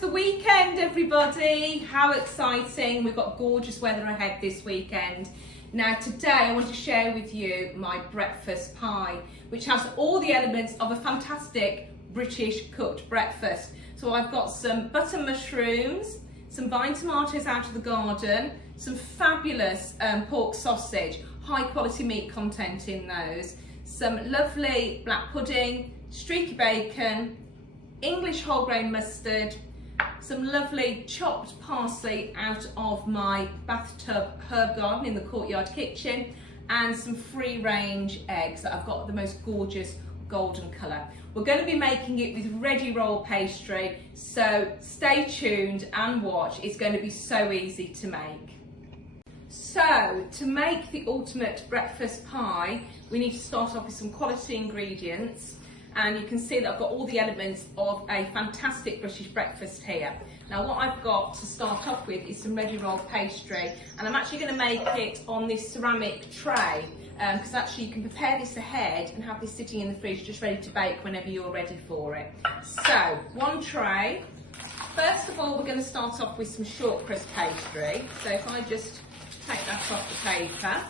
the weekend, everybody. How exciting. We've got gorgeous weather ahead this weekend. Now today I want to share with you my breakfast pie, which has all the elements of a fantastic British cooked breakfast. So I've got some butter mushrooms, some vine tomatoes out of the garden, some fabulous pork sausage, high quality meat content in those, some lovely black pudding, streaky bacon, English whole grain mustard, some lovely chopped parsley out of my bathtub herb garden in the courtyard kitchen, and some free range eggs that I've got the most gorgeous golden colour. We're going to be making it with ready roll pastry, so stay tuned and watch. It's going to be so easy to make. So to make the ultimate breakfast pie, we need to start off with some quality ingredients. And you can see that I've got all the elements of a fantastic British breakfast here. Now what I've got to start off with is some ready rolled pastry, and I'm actually going to make it on this ceramic tray because actually you can prepare this ahead and have this sitting in the fridge just ready to bake whenever you're ready for it. So one tray. First of all, we're going to start off with some short crust pastry. So if I just take that off the paper.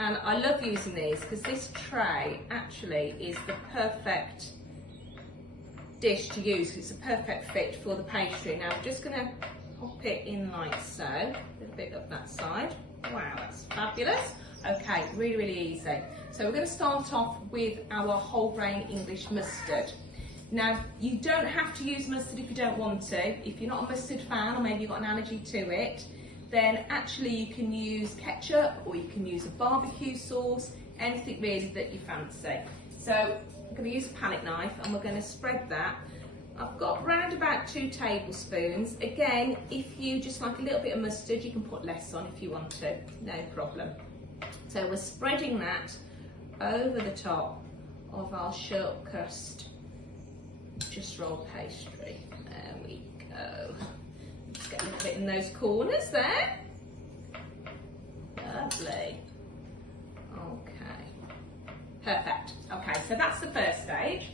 And I love using these because this tray actually is the perfect dish to use. It's a perfect fit for the pastry. Now I'm just going to pop it in like so, a little bit up that side. Wow, that's fabulous. Okay, really, really easy. So we're going to start off with our whole grain English mustard. Now you don't have to use mustard if you don't want to. If you're not a mustard fan, or maybe you've got an allergy to it, then actually you can use ketchup, or you can use a barbecue sauce, anything really that you fancy. So I'm going to use a palette knife and we're going to spread that. I've got round about 2 tablespoons. Again, if you just like a little bit of mustard, you can put less on if you want to, no problem. So we're spreading that over the top of our short crust just rolled pastry. There we go. Just get a little bit in those corners there. Lovely. Okay. Perfect. Okay, so that's the first stage.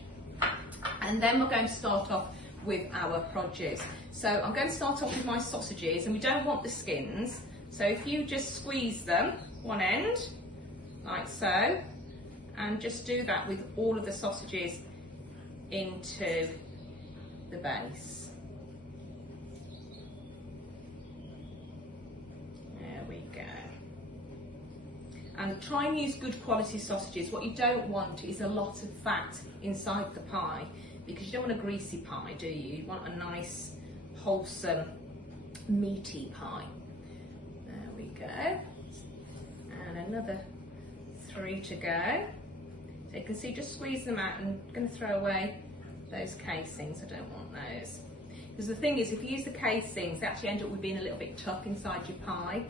And then we're going to start off with our produce. So I'm going to start off with my sausages, and we don't want the skins. So if you just squeeze them, one end, like so, and just do that with all of the sausages into the base. And try and use good quality sausages. What you don't want is a lot of fat inside the pie, because you don't want a greasy pie, do you? You want a nice, wholesome, meaty pie. There we go. And another 3 to go. So you can see, just squeeze them out, and I'm going to throw away those casings. I don't want those. Because the thing is, if you use the casings, they actually end up with being a little bit tough inside your pie.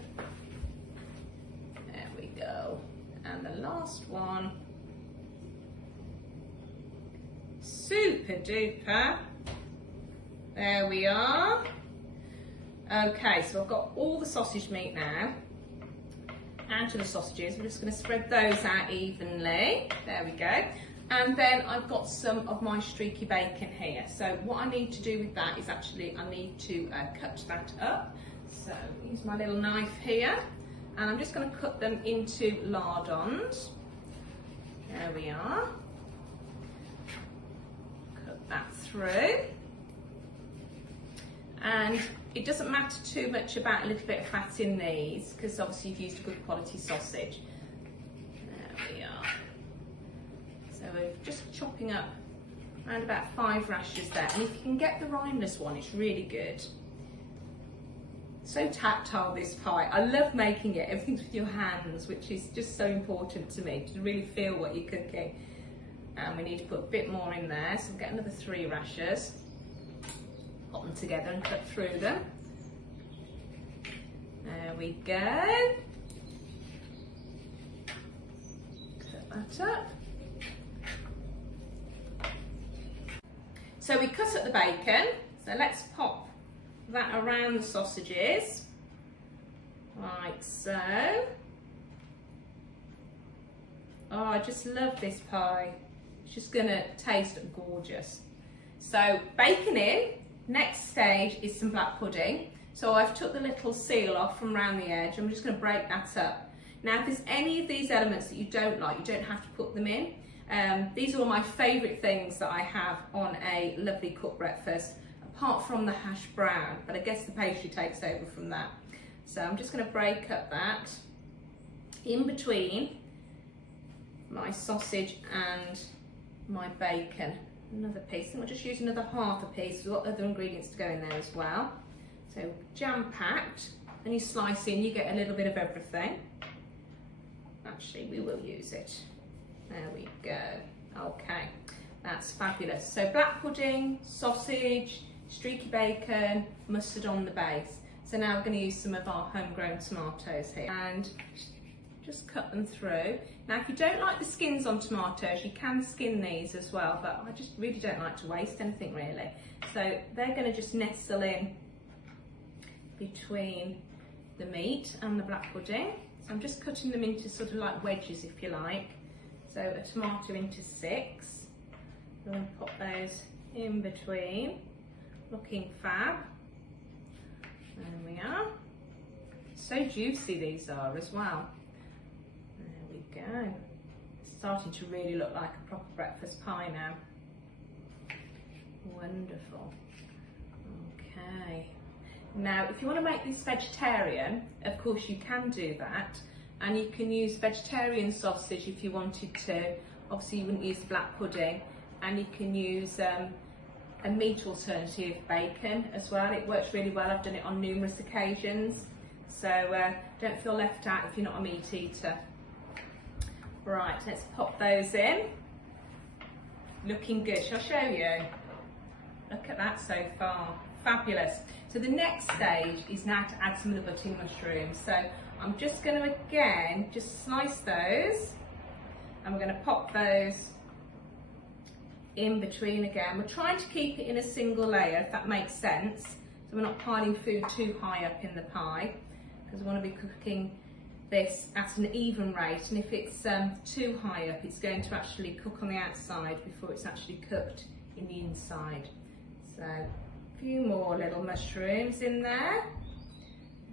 Go. And the last one, super duper, there we are. Okay, so I've got all the sausage meat now out of the sausages. We're just going to spread those out evenly, there we go. And then I've got some of my streaky bacon here. So what I need to do with that is actually I need to cut that up. So use my little knife here. And I'm just going to cut them into lardons. There we are. Cut that through. And it doesn't matter too much about a little bit of fat in these, because obviously you've used a good quality sausage. There we are. So we're just chopping up around about 5 rashers there. And if you can get the rimeless one, it's really good. So tactile, this pie. I love making it. Everything's with your hands, which is just so important to me, to really feel what you're cooking. And we need to put a bit more in there, so we'll get another 3 rashers. Put them together and cut through them. There we go. Cut that up. So we cut up the bacon, so let's pop that around the sausages, like so. Oh, I just love this pie. It's just gonna taste gorgeous. So bacon in, Next stage is some black pudding. So I've took the little seal off from around the edge. I'm just going to break that up. Now if there's any of these elements that you don't like, you don't have to put them in. These are all my favourite things that I have on a lovely cooked breakfast, apart from the hash brown, but I guess the pastry takes over from that. So I'm just going to break up that in between my sausage and my bacon. Another piece, and we'll just use another half a piece. We've got other ingredients to go in there as well. So jam-packed, and you slice in, you get a little bit of everything. Actually, we will use it. There we go. Okay, that's fabulous. So black pudding, sausage, streaky bacon, mustard on the base. So now we're going to use some of our homegrown tomatoes here and just cut them through. Now if you don't like the skins on tomatoes, you can skin these as well, but I just really don't like to waste anything really. So they're going to just nestle in between the meat and the black pudding. So I'm just cutting them into sort of like wedges, if you like. So a tomato into 6. I'm going to pop those in between, looking fab. There we are. So juicy these are as well. There we go. It's starting to really look like a proper breakfast pie now. Wonderful. Okay. Now, if you want to make this vegetarian, of course you can do that. And you can use vegetarian sausage if you wanted to. Obviously you wouldn't use the black pudding. And you can use a meat alternative, bacon as well. It works really well. I've done it on numerous occasions. So don't feel left out if you're not a meat eater. Right, let's pop those in. Looking good. Shall I show you? Look at that so far. Fabulous. So the next stage is now to add some of the butting mushrooms. So I'm just going to again just slice those, and we're going to pop those in between again. We're trying to keep it in a single layer, if that makes sense. So we're not piling food too high up in the pie, because we want to be cooking this at an even rate. And if it's too high up, it's going to actually cook on the outside before it's actually cooked in the inside. So a few more little mushrooms in there.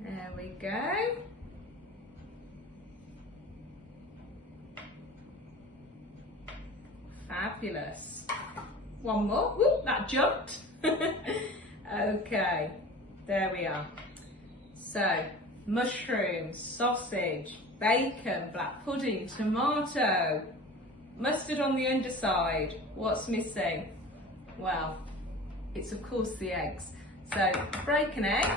There we go. Fabulous. One more. Whoop, that jumped. Okay, there we are. So, mushrooms, sausage, bacon, black pudding, tomato, mustard on the underside. What's missing? Well, it's of course the eggs. So, break an egg,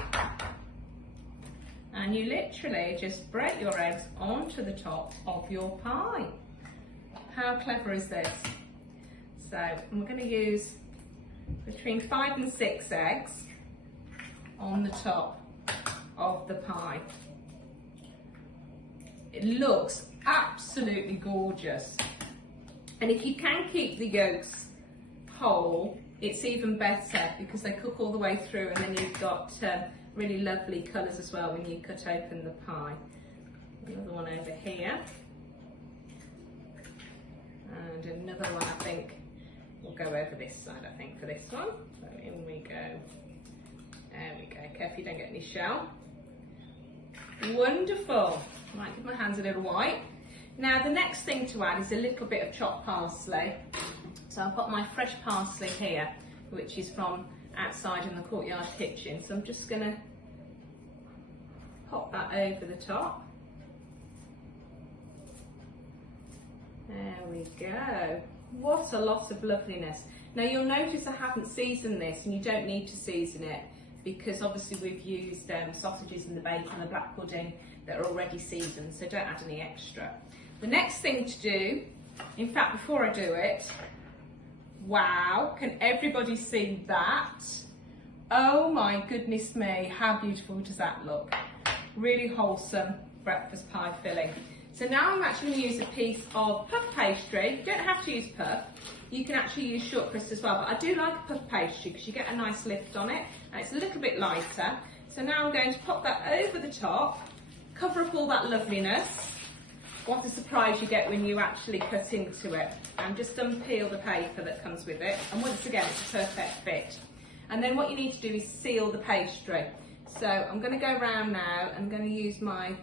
and you literally just break your eggs onto the top of your pie. How clever is this? So I'm going to use between 5 and 6 eggs on the top of the pie. It looks absolutely gorgeous. And if you can keep the yolks whole, it's even better because they cook all the way through, and then you've got really lovely colours as well when you cut open the pie. Another one over here. And another one, I think, we'll go over this side, I think, for this one. So in we go. There we go. Careful you don't get any shell. Wonderful. Right, give my hands a little wipe. Now the next thing to add is a little bit of chopped parsley. So I've got my fresh parsley here, which is from outside in the courtyard kitchen. So I'm just going to pop that over the top. There we go. What a lot of loveliness. Now you'll notice I haven't seasoned this, and you don't need to season it because obviously we've used sausages and the bacon and the black pudding that are already seasoned, so don't add any extra. The next thing to do, in fact before I do it, wow, can everybody see that? Oh my goodness me, how beautiful does that look? Really wholesome breakfast pie filling. So now I'm actually going to use a piece of puff pastry. You don't have to use puff. You can actually use short crust as well, but I do like a puff pastry because you get a nice lift on it and it's a little bit lighter. So now I'm going to pop that over the top, cover up all that loveliness. What a surprise you get when you actually cut into it. And just unpeel the paper that comes with it. And once again, it's a perfect fit. And then what you need to do is seal the pastry. So I'm going to go around now, and I'm going to use my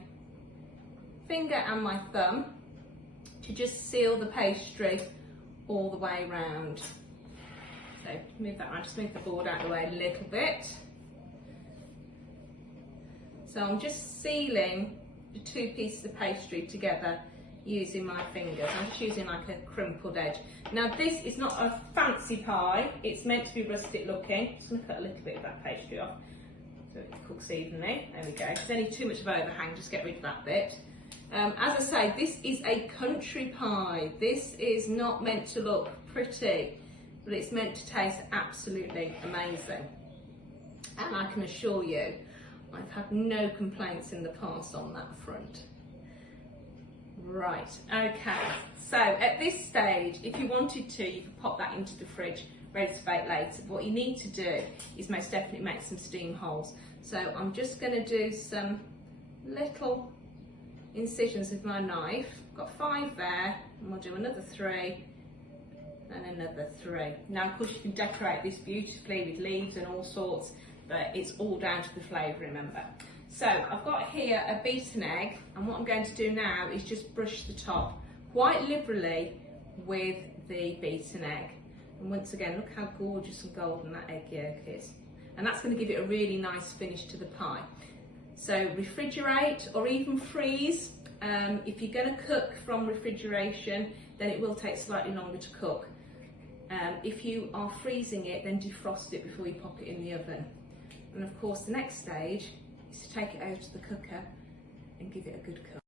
finger and my thumb to just seal the pastry all the way around. So move that around, just move the board out of the way a little bit. So I'm just sealing the two pieces of pastry together using my fingers. I'm just using like a crumpled edge. Now this is not a fancy pie, it's meant to be rustic looking. Just going to cut a little bit of that pastry off so it cooks evenly. There we go. If there's any too much of overhang, just get rid of that bit. As I say, this is a country pie. This is not meant to look pretty, but it's meant to taste absolutely amazing. And I can assure you, I've had no complaints in the past on that front. Right, okay, so at this stage, if you wanted to, you could pop that into the fridge, ready to bake later. But what you need to do is most definitely make some steam holes. So I'm just going to do some little incisions with my knife. Got 5 there, and we'll do another 3 and another 3. Now of course you can decorate this beautifully with leaves and all sorts, but it's all down to the flavour, remember. So I've got here a beaten egg, and what I'm going to do now is just brush the top quite liberally with the beaten egg. And once again, look how gorgeous and golden that egg yolk is. And that's going to give it a really nice finish to the pie. So refrigerate or even freeze. If you're going to cook from refrigeration, then it will take slightly longer to cook. If you are freezing it, then defrost it before you pop it in the oven. And of course the next stage is to take it over to the cooker and give it a good cook.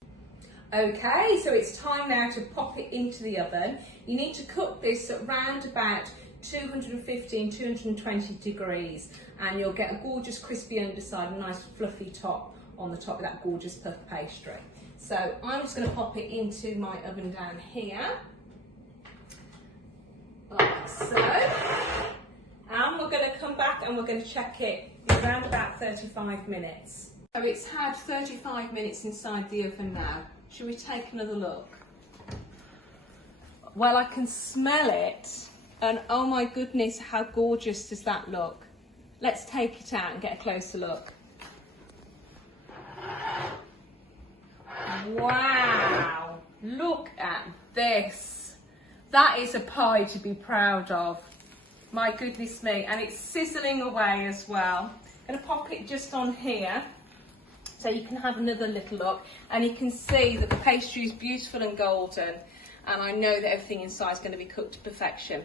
Okay, so it's time now to pop it into the oven. You need to cook this at round about 215, 220 degrees, and you'll get a gorgeous crispy underside, a nice fluffy top on the top of that gorgeous puff pastry. So I'm just going to pop it into my oven down here, like so. And we're going to come back and we're going to check it around about 35 minutes. So it's had 35 minutes inside the oven now. Should we take another look? Well, I can smell it, and oh my goodness, how gorgeous does that look? Let's take it out and get a closer look. Wow, look at this. That is a pie to be proud of. My goodness me, and it's sizzling away as well. I'm going to pop it just on here so you can have another little look, and you can see that the pastry is beautiful and golden, and I know that everything inside is going to be cooked to perfection.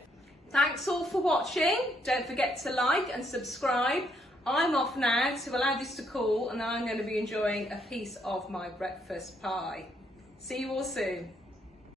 Thanks all for watching. Don't forget to like and subscribe. I'm off now to allow this to cool, and then I'm going to be enjoying a piece of my breakfast pie. See you all soon.